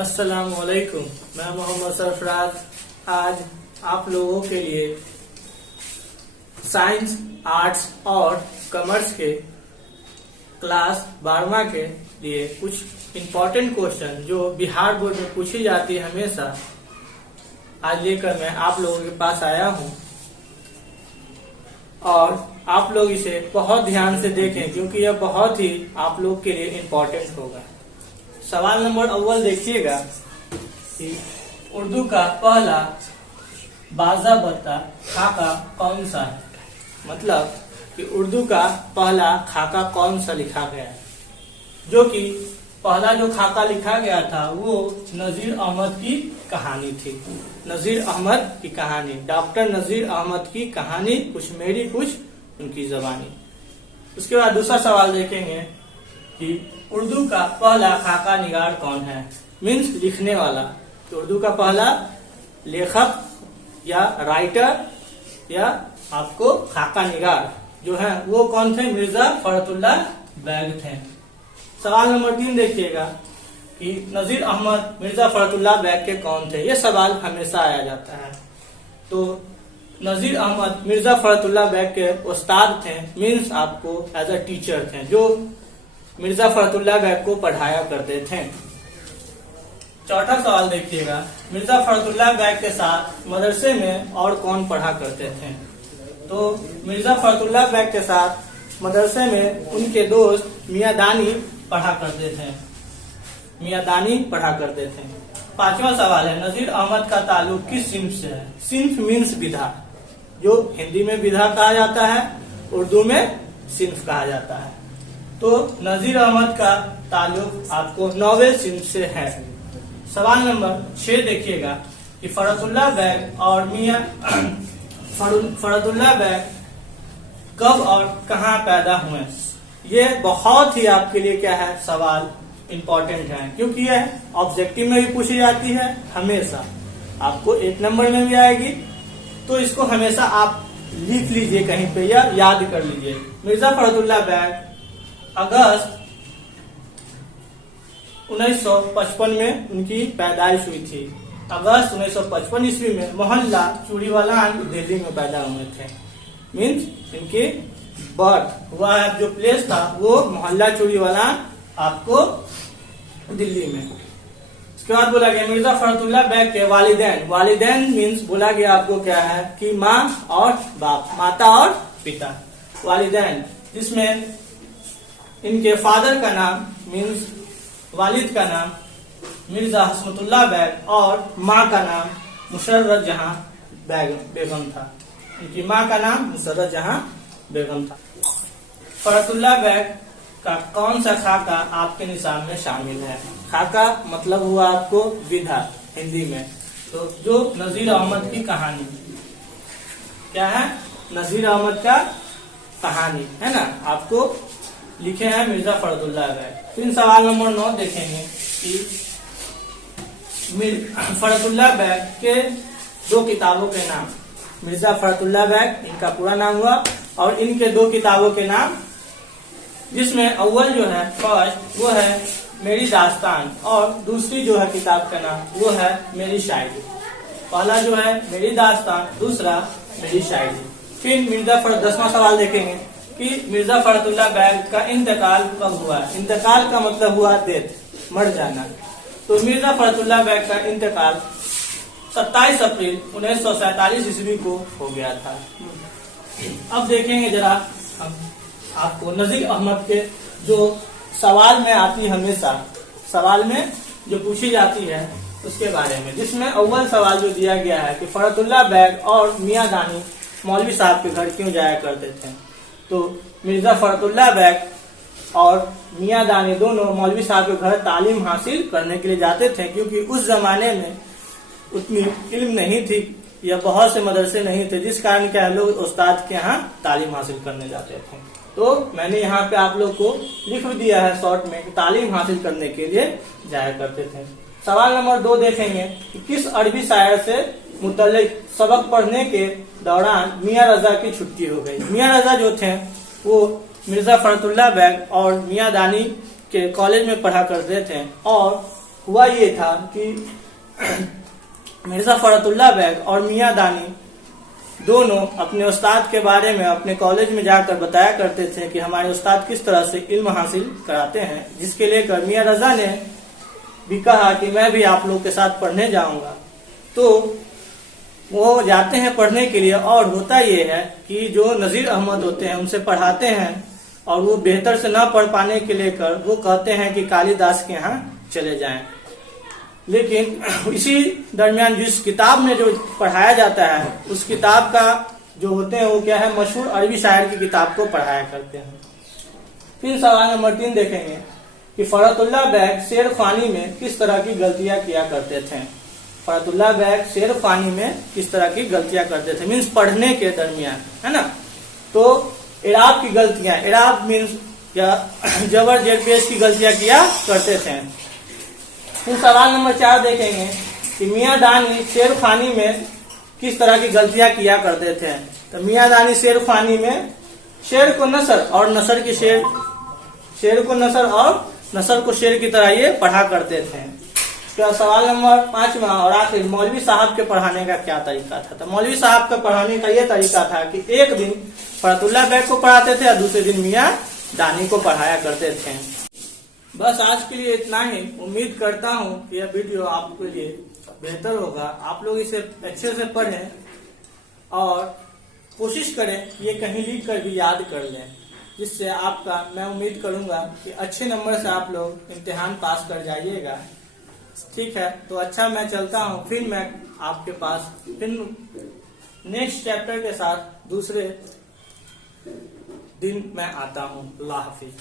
अस्सलामुअलैकुम। मैं मोहम्मद सरफराज आज आप लोगों के लिए साइंस, आर्ट्स और कॉमर्स के क्लास 12वां के लिए कुछ इम्पोर्टेंट क्वेश्चन जो बिहार बोर्ड में पूछी जाती है हमेशा, आज लेकर मैं आप लोगों के पास आया हूं। और आप लोग इसे बहुत ध्यान से देखें क्योंकि यह बहुत ही आप लोग के लिए इम्पोर्टेंट होगा। सवाल नंबर अव्वल देखिएगा कि उर्दू का पहला बाजा बत्ता खाका कौन सा है। मतलब कि उर्दू का पहला खाका कौन सा लिखा गया है। जो कि पहला जो खाका लिखा गया था वो नजीर अहमद की कहानी थी। नजीर अहमद की कहानी, डॉक्टर नजीर अहमद की कहानी, कुछ मेरी कुछ उनकी जबानी। उसके बाद दूसरा सवाल देखेंगे कि उर्दू का पहला खाका निगार कौन है। मीन्स लिखने वाला। तो उर्दू का पहला लेखक या राइटर या आपको खाका निगार जो है वो कौन थे, मिर्जा फखरुल्लाह बैग थे। सवाल नंबर 3 देखिएगा कि नजीर अहमद मिर्जा फखरुल्लाह बैग के कौन थे। ये सवाल हमेशा आया जाता है। तो नजीर अहमद मिर्जा फखरुल्लाह बैग के उस्ताद थे। मीन्स आपको एज अ टीचर थे जो मिर्जा फखरुल्लाह बैग को पढ़ाया करते थे। चौथा सवाल देखिएगा, मिर्जा फखरुल्लाह बैग के साथ मदरसे में और कौन पढ़ा करते थे। तो मिर्जा फखरुल्लाह बैग के साथ मदरसे में उनके दोस्त मियां दानी पढ़ा करते थे। मियां दानी पढ़ा करते थे। पांचवा सवाल है, नजीर अहमद का ताल्लुक किस सिंफ से है। सिंफ मीन्स विधा, जो हिंदी में विधा कहा जाता है, उर्दू में सिंफ कहा जाता है। तो नजीर अहमद का ताल्लुक आपको 9वें सिंफ से है। सवाल नंबर 6 देखिएगा कि फखरुल्लाह बैग और मियां फखरुल्लाह बैग कब और कहां पैदा हुए। ये बहुत ही आपके लिए क्या है, सवाल इम्पोर्टेंट है क्योंकि यह ऑब्जेक्टिव में भी पूछी जाती है हमेशा, आपको 1 नंबर में भी आएगी। तो इसको हमेशा आप लिख लीजिए कहीं पे या याद कर लीजिए। मिर्जा फखरुल्लाह बैग अगस्त 1955 में उनकी पैदाइश हुई थी। अगस्त 1955 ईस्वी में मोहल्ला चूड़ीवालान दिल्ली में पैदा हुए थे। मीन्स इनके बर्थ हुआ है, जो प्लेस था वो मोहल्ला चूड़ीवालान आपको दिल्ली में। उसके बाद बोला गया मिर्जा फखरुल्लाह बैग के वालिदैन। वालिदैन मीन्स बोला गया आपको क्या है कि माँ और बाप, माता और पिता। वालिदैन जिसमें इनके फादर का नाम मीन्स वालिद का नाम मिर्जा हस्मतुल्लाह बैग और माँ का नाम मुशर्रत जहां बेगम था। इनकी माँ का नाम मुशर्रत जहां बेगम था। फखरुल्लाह बैग का कौन सा खाका आपके निशान में शामिल है। खाका मतलब हुआ आपको विधा हिंदी में। तो जो नजीर अहमद की कहानी क्या है, नजीर अहमद का कहानी है ना, आपको लिखे हैं मिर्जा फखरुल्लाह बैग। फिर सवाल नंबर 9 देखेंगे कि फखरुल्लाह बैग के 2 किताबों के नाम। मिर्जा फखरुल्लाह बैग इनका पूरा नाम हुआ और इनके 2 किताबों के नाम, जिसमें अव्वल जो है फर्स्ट वो है मेरी दास्तान और दूसरी जो है किताब का नाम वो है मेरी शायरी। पहला जो है मेरी दास्तान, दूसरा मेरी शायरी। फिर मिर्जा 10वां सवाल देखेंगे कि मिर्जा फखरुल्लाह बैग का इंतकाल कब हुआ। इंतकाल का मतलब हुआ डेथ, मर जाना। तो मिर्जा फखरुल्लाह बैग का इंतकाल 27 अप्रैल 1947 ईस्वी को हो गया था। अब देखेंगे जरा हम आपको नजीर अहमद के जो सवाल में आती हमेशा, सवाल में जो पूछी जाती है उसके बारे में, जिसमें अव्वल सवाल जो दिया गया है कि फखरुल्लाह बैग और मियां दानी मौलवी साहब के घर क्यों जाया करते थे। तो मिर्जा फखरुल्लाह बैग और मियां दानी दोनों मौलवी साहब के घर तालीम हासिल करने के लिए जाते थे क्योंकि उस जमाने में उतनी इल्म नहीं थी या बहुत से मदरसे नहीं थे, जिस कारण क्या लोग उस्ताद के यहाँ तालीम हासिल करने जाते थे। तो मैंने यहाँ पे आप लोग को लिख दिया है शॉर्ट में कि तालीम हासिल करने के लिए जाया करते थे। सवाल नंबर 2 देखेंगे कि किस अरबी शायर से मुतल्लिक सबक पढ़ने के दौरान मियां रजा की छुट्टी हो गई। मियां रजा जो थे वो मिर्जा फखरुल्लाह बैग और मियां दानी के कॉलेज में पढ़ा करते थे और हुआ ये था कि मिर्जा फरतुल्ला बैग और मियां दानी दोनों अपने उस्ताद के बारे में अपने कॉलेज में जाकर बताया करते थे कि हमारे उस्ताद किस तरह से इल्म हासिल कराते हैं, जिसके लेकर मियां रजा ने भी कहा कि मैं भी आप लोग के साथ पढ़ने जाऊंगा। तो वो जाते हैं पढ़ने के लिए, और होता ये है कि जो नजीर अहमद होते हैं उनसे पढ़ाते हैं, और वो बेहतर से ना पढ़ पाने के लेकर वो कहते हैं कि कालिदास के यहाँ चले जाएं। लेकिन इसी दरमियान जिस किताब में जो पढ़ाया जाता है उस किताब का जो होते हैं वो क्या है, मशहूर अरबी शायर की किताब को पढ़ाया करते हैं। फिर सवाल नंबर 3 देखेंगे कि फरतुल्ला बैग शेर खानी में किस तरह की गलतियां किया करते थे। फरतुल्ला बैग शेर खानी में किस तरह की गलतियां करते थे, मीन्स पढ़ने के दरमियान, है ना। तो इराब की गलतियां, इराब मीन्स या जबर जेर पेश की गलतियां किया करते थे। फिर सवाल नंबर 4 देखेंगे कि मियां दानी शेर खानी में किस तरह की गलतियां किया करते थे। तो मियां दानी शेर खानी में शेर को नसर और नसर की शेर को नसर और नसर को शेर की तरह ये पढ़ा करते थे। तो सवाल नंबर 5 और आखिर, मौलवी साहब के पढ़ाने का क्या तरीका था। तो मौलवी साहब का पढ़ाने का ये तरीका था कि एक दिन फरतुल्ला बैग को पढ़ाते थे और दूसरे दिन मियां दानी को पढ़ाया करते थे। बस आज के लिए इतना ही। उम्मीद करता हूँ कि यह वीडियो आपके लिए बेहतर होगा। आप लोग इसे अच्छे से पढ़ें और कोशिश करें कि ये कहीं लिख कर भी याद कर लें, जिससे आपका, मैं उम्मीद करूंगा कि अच्छे नंबर से आप लोग इम्तिहान पास कर जाइएगा। ठीक है, तो अच्छा मैं चलता हूँ, फिर मैं आपके पास फिर नेक्स्ट चैप्टर के साथ दूसरे दिन मैं आता हूँ। अल्लाह हाफिज।